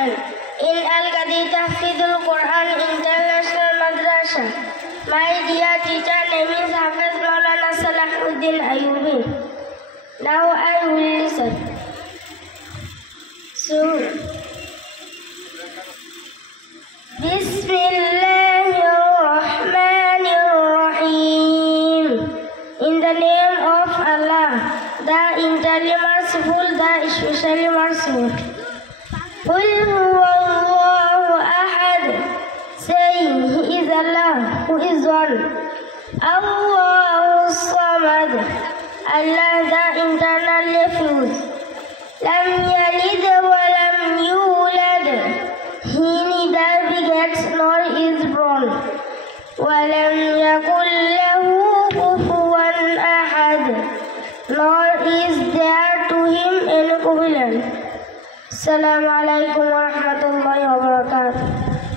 Rahman in Al-Qadi Tahfidul Quran International Madrasa. My dear teacher name is Hafiz Maulana Salahuddin Ayubi. Now I will listen. So, Bismillahirrahmanirrahim. In the name of Allah, the entirely merciful, the especially merciful. Qul huwallahu ahad. Saying, He is Allah, who is one. Allahu samad. Allah, the eternal refuge. Lam yalid wa lam yulad. He neither begets nor is born. Wa lam yakul lahu kufuwan ahad. Nor is there to him an equivalent. Assalamu alaikum wa rahmatullahi wa barakatuh.